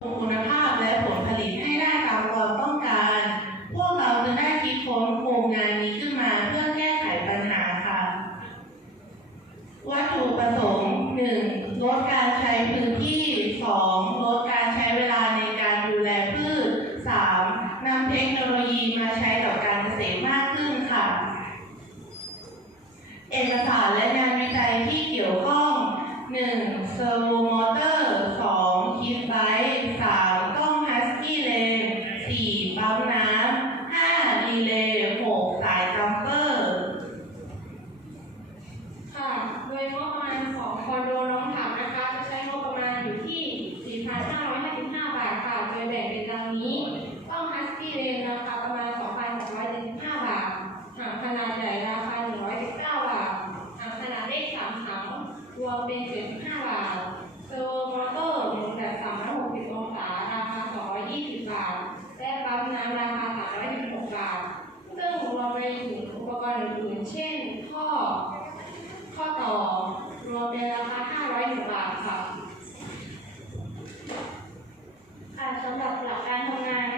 คุณภาพและผลผลิตให้ได้ตามความต้องการ พวกเราจึได้คิดค้นโครงงานนี้ขึ้นมาเพื่อแก้ไขปัญหาค่ะ วัตถุประสงค์ 1. ลดการใช้พื้นที่ 2. ลดการใช้เวลาในการดูแลพืช 3. นำเทคโนโลยีมาใช้กับการเกษตรมากขึ้นค่ะ เอกสารและงานวิจัยที่เกี่ยวข้อง 1. เซอร์โมเตอร์ ที่เลนราคาประมาณ 2,675 บาทหางขนาดใหญ่ราคา 119 บาทหางขนาดเล็ก3ถังรวมเป็น 75 บาทเซอร์โวมอเตอร์หมุนแบบ360องศาราคา 220 บาท และปั๊มน้ำราคา 316 บาท ซึ่งรวมไปถึงอุปกรณ์อื่นๆ เช่นท่อข้อต่อ รวมเป็นราคา 510 บาทค่ะค่สำหรับหลักการทำงาน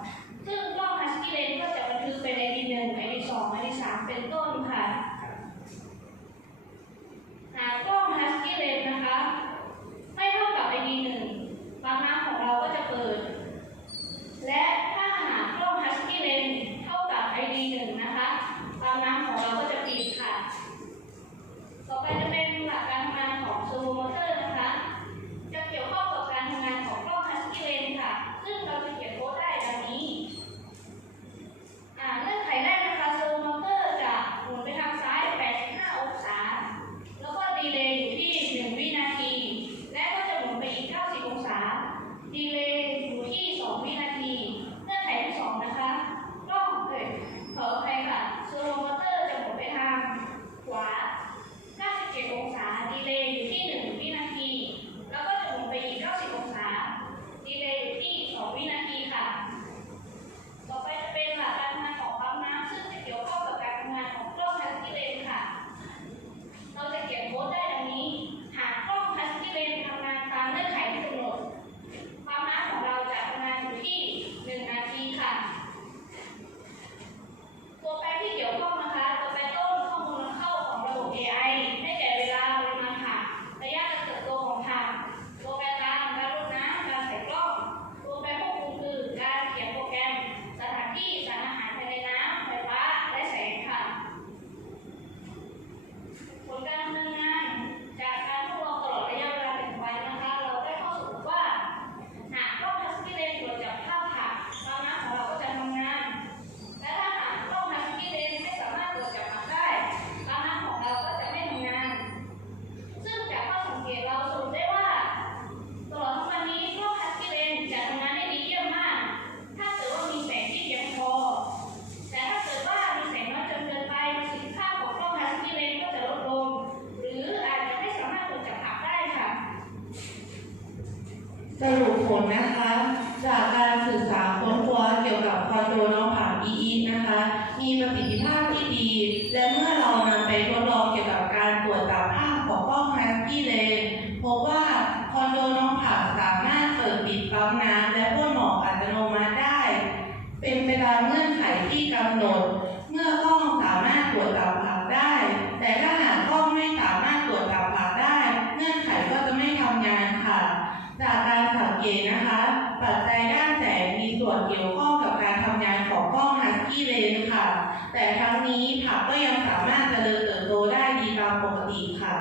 ค่แต่ครั้งนี้ผักก็ยังสามารถเจริญเติบโตได้ดีตามปกติค่ะ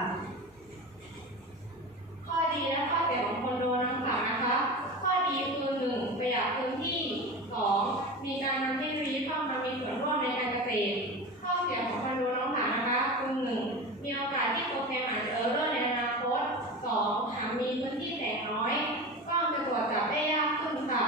ข้อดีและข้อเสียของคอนโดทั้งสามนะคะ ข้อดีคือหนึ่งประหยัดพื้นที่สองมีการนำเทคโนโลยีเข้ามามีส่วนร่วมในการเกษตร ข้อเสียของคอนโดน้องหานะคะคือหนึ่งมีโอกาสที่โปรแกรมอาจจะเออร์เรอร์ในอนาคตสองหากมีพื้นที่แตกน้อย ก็จะตรวจจับได้ยากขึ้นค่ะ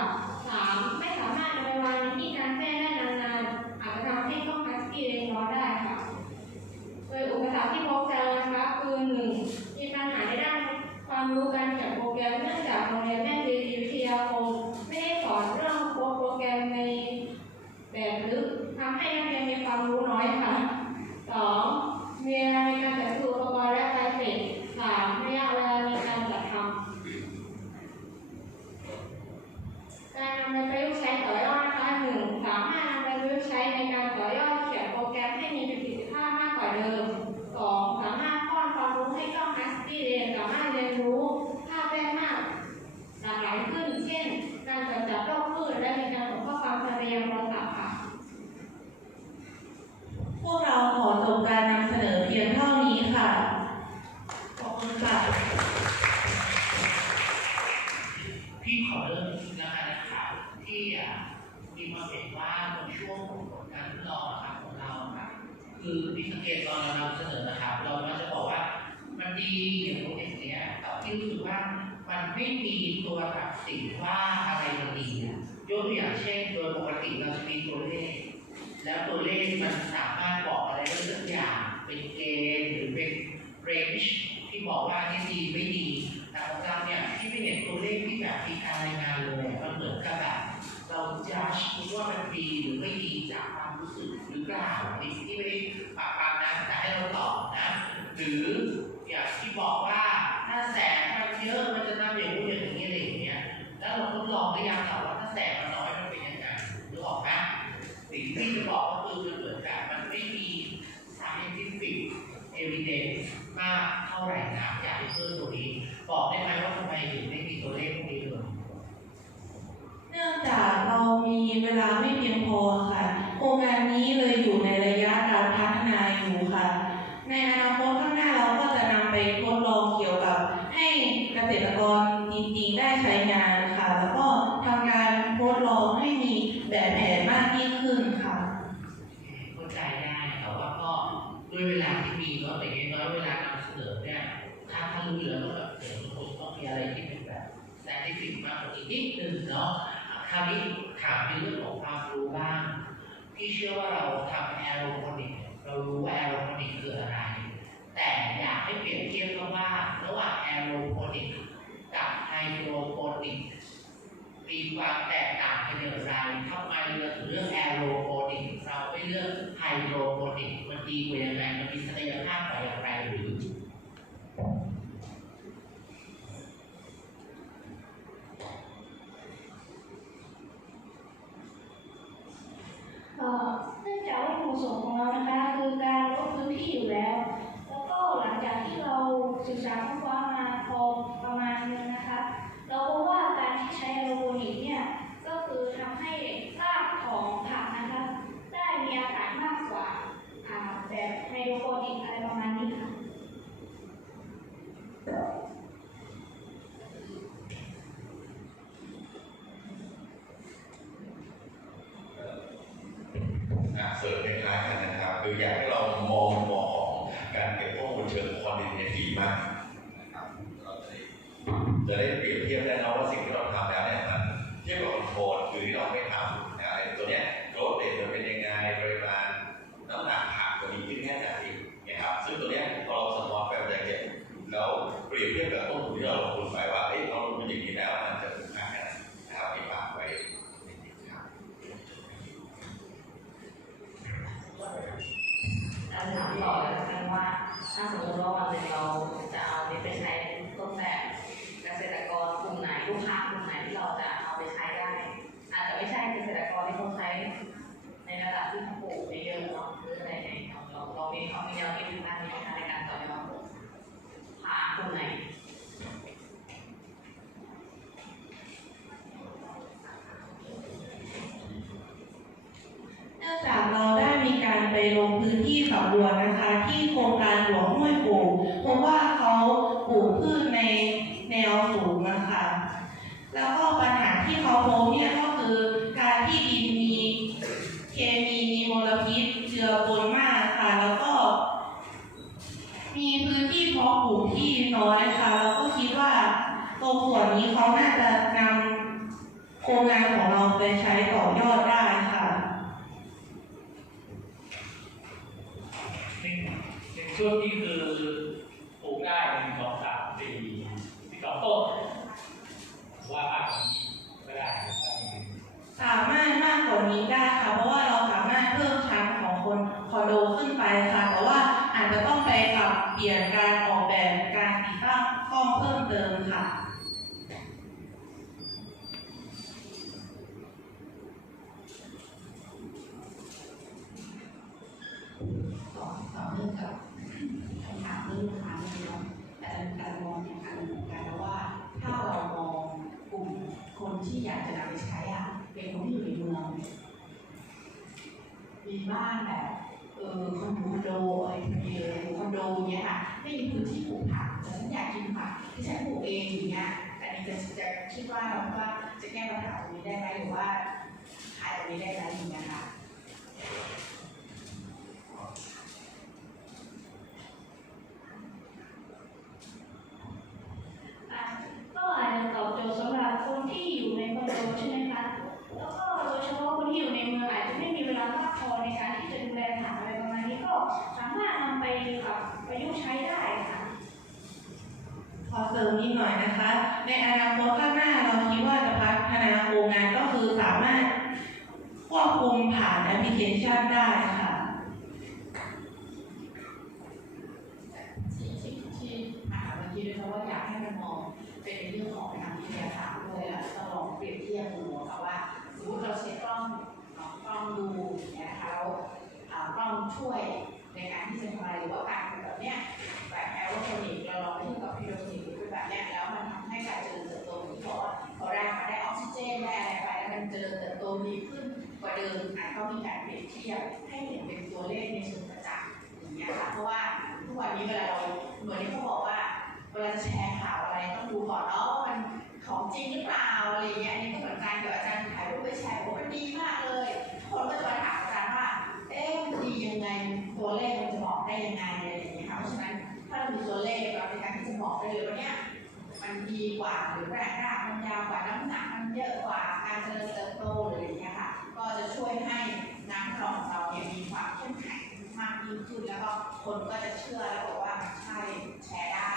Để cả. อย่างนู้นอย่างเนี้ยแต่ที่รู้สึกว่ามันไม่มีตัวตัดสินว่าอะไรมันดีอยกตัวอย่างเช่นโดยปกติเราจะมีตัวเลข แล้วตัวเลขมันสามารถบอกอะไรได้สักอย่างเป็นเกณฑ์หรือเป็นเรนจ์ที่บอกว่านี่ดีไม่ดีแต่ของเราเนี่ยที่ไม่เห็นตัวเลขที่แบบมีการรายงานเลยมันเหมือนกับแบบเราจะคิดว่ามันดีหรือไม่ดีจากความรู้สึกหรือเปล่าที่ที่ไม่ได้ปากปามนะแต่ให้เราตอบนะ หรือ อย่างที่บอกว่าถ้าแสงมันเยอะมันจะทำอย่างนู้นอย่างนี้อะไรอย่างเงี้ย แล้วเราทดลองหรือยังถามว่าถ้าแสงมันน้อยมันเป็นยังไงนึกออกไหมสิ่งที่จะบอกก็คือมันเหมือนกับมันไม่มี scientific evidence มากเท่าไหร่นะอยากให้เพิ่มตัวนี้ บอกได้ไหมว่าทำไมถึงไม่มีตัวเลขพวกนี้เลยเนื่องจากเรามีเวลาไม่เพียงพอค่ะ โครงการนี้เลยอยู่ในระยะการพัฒนาอยู่ค่ะ ในอนาคตข้างหน้าเราก็จะนำไปทดลองเกี่ยวกับ ให้เกษตรกรจริงๆได้ใช้งานค่ะ แล้วก็ทำการทดลองให้มีแบบแผนมากยิ่งขึ้นค่ะเข้าใจได้แต่ว่าก็ด้วยเวลาที่มีเนาะแต่ยังน้อยเวลานำเสนอเนี่ยถ้าถ้ารู้อยู่แล้วว่าแบบเดี๋ยวมันคงต้องมีอะไรที่เป็นแบบ scientific มากกว่านี้นิดนึงเนาะคราวนี้ถามในเรื่องของความรู้บ้างพี่เชื่อว่าเราทำ ให้เปรียบเทียบกันว่าระหว่างแอโรโปนิกกับไฮโดรโปนิกมีความแตกต่างกันอย่างไรทำไมเราถึงเลือกแอโรโปนิกเราไม่เลือกไฮโดรโปนิกมันดีกว่ายังไงมันมีศักยภาพกว่าอย่างไรหรือเนื่องจากวัตถุประสงของเรานะคะ คือการลดพื้นที่อยู่แล้วก็หลังจากที่เราศึกษาค้นคว้ามาพอประมาณนึงนะคะ เราพบว่าการที่ใช้ไอโรโปนิกเนี่ยก็คือทำให้รากของผักนะคะ ได้มีอากาศมากกว่าอ่าแบบไฮโดรโปนิกอะไรประมาณนี้ค่ะ อะ เสริมคล้ายๆกันนะครับ คืออยากให้เรามองมองของการเก็บข้อมูลเชิงคอนติเททีมากนะครับเราจะได้จะได้เปรียบเทียบได้นะว่าสิ่งที่เราทำแล้วเนี่ยมันเทียบกับคนโทรลคือที่เราไม่ทำนะตัวเนี้ยโกรธเรทมันเป็นยังไงปริมาณน้ำหนักผักมัวนมีขึ้นแค่ไหนนะครับซึ่งตัวเนี้ยพอเราสมมติแบบจะเก็บแล้วเปรียบเทียบกับต้นทุนที่เราลงทุนไปว่าเอ้ยเราลงทุนอย่างนี้แล้วมันะคุ้มค่าแค่ไหนนะครับมีฝากไว้ครับ คำถามต่อเลยละกัน ว่าถ้าสมมติว่าวันหนึ่งเราจะเอานี้ไปใช้ต้นแบบเกษตรกรกลุ่มไหนลูกค้ากลุ่มไหนที่เราจะเอาไปใช้ได้ อาจจะไม่ใช่เกษตรกรที่เขาใช้ในระดับที่เขาปลูกเยอะๆเนาะหรืออะไรเนี่ยเราเรามีเขามีแนวคิดทางด้านนี้ไหมคะในการต่อยอดหากลุ่มไหน เนื่องจากเราได้มีการไปลงพื้นที่สำรวจนะคะ ที่โครงการหลวงห้วยโป่งเพราะว่าเขาปลูกพืชในแนวสูงนะคะ แล้วก็ปัญหาที่เขาพบเนี่ยก็คือการที่ดินมีเคมีมีมลพิษเจือปนมากค่ะ แล้วก็ มีพื้นที่เพาะปลูกที่น้อยค่ะ แล้วก็คิดว่าตรงส่วนนี้เขาน่าจะนำโครงงานของเราไปใช้ต่อยอดได้ค่ะ ในในช่วงที่คือปลูกได้หนึ่งสองสามสี่สิบสองต้น ว่ามากกว่านี้ก็ได้ครับได้ไหมสามารถมากกว่านี้ได้ค่ะ เพราะว่าเราสามารถเพิ่มชั้นของคนคอนโดขึ้นไป ที่อยากจะนำไปใช้อะเป็นคนที่อยู่ในเมืองมีบ้านแบบเออคอนโดอะไรเดียวคอนโดเนี้ยค่ะไม่มีพื้นที่ปลูกผักแต่ฉันอยากกินผักที่ฉันปลูกเองอย่างเงี้ยอันนี้จะจะคิดว่าเราว่าจะแก้ปัญหาตรงนี้ได้ไหมหรือว่าขายตรงนี้ได้ไหมอย่างเงี้ยค่ะ อะก็อาจจะตอบโจทย์สำหรับคนที่อยู่ในคอนโดใช่ไหมคะ แล้วก็โดยเฉพาะคนที่อยู่ในเมืองอาจจะไม่มีเวลามากพอในการที่จะดูแลฐานอะไรประมาณนี้ก็สามารถนำไปปรับประยุกต์ใช้ได้ค่ะ ขอเสริมนิดหน่อยนะคะ ในอนาคตข้างหน้าเราคิดว่าจะพัฒนาโครงงานก็คือสามารถควบคุมผ่านแอปพลิเคชันได้ค่ะ ที่ที่ที่ถามเมื่อกี้ด้วยนะว่าอยากให้มันมองเป็นเรื่องของทางวิทยาศาสตร์ด้วยอะเราลองเปรียบเทียบดูค่ะว่าสมมติเราใช้กล้องกล้องดูอย่างเงี้ยนะคะแล้วกล้องช่วยในการที่จะทำอะไรหรือว่าการแบบเนี้ยแบบแอโรโทนิกเราลองเทียบกับพิโรโท การเจริญเติบโตที่บอกว่าพอแรกมาได้ออกซิเจนได้อะไรไปแล้วมันเจริญเติบโตดีขึ้นกว่าเดิมอะก็มีการเปรียบเทียบให้เห็นเป็นตัวเลขในเชิงประจักษ์อย่างเงี้ยค่ะเพราะว่าทุกวันนี้เวลาเราเหมือนที่เขาบอกว่าเวลาจะแชร์ข่าวอะไรต้องดูก่อนเนาะว่ามันของจริงหรือเปล่าอะไรเงี้ยนนี้ก็เหมือนกันเดี๋ยวอาจารย์ถ่ายรูปไปแชร์ว่ามันดีมากเลยคนก็จะมาถามอาจารย์ว่าเอ๊ะมันดียังไงตัวเลขมันจะบอกได้ยังไงอะไรอย่างเงี้ยค่ะเพราะฉะนั้นถ้าเรามีตัวเลขเราในการที่จะบอกได้เลยว่าเนี่ย มันดีกว่าหรือแรงรามันยาวกว่าน้ำหนักมันเยอะกว่าการเจริญเติบโตหรืออะไรอย่างเงี้ยค่ะ ก็จะช่วยให้น้ำคลองของเราเนี่ยมีความเข้มแข็งมากยิ่งขึ้น แล้วก็คนก็จะเชื่อแล้วบอกว่าใช่แชร์ได้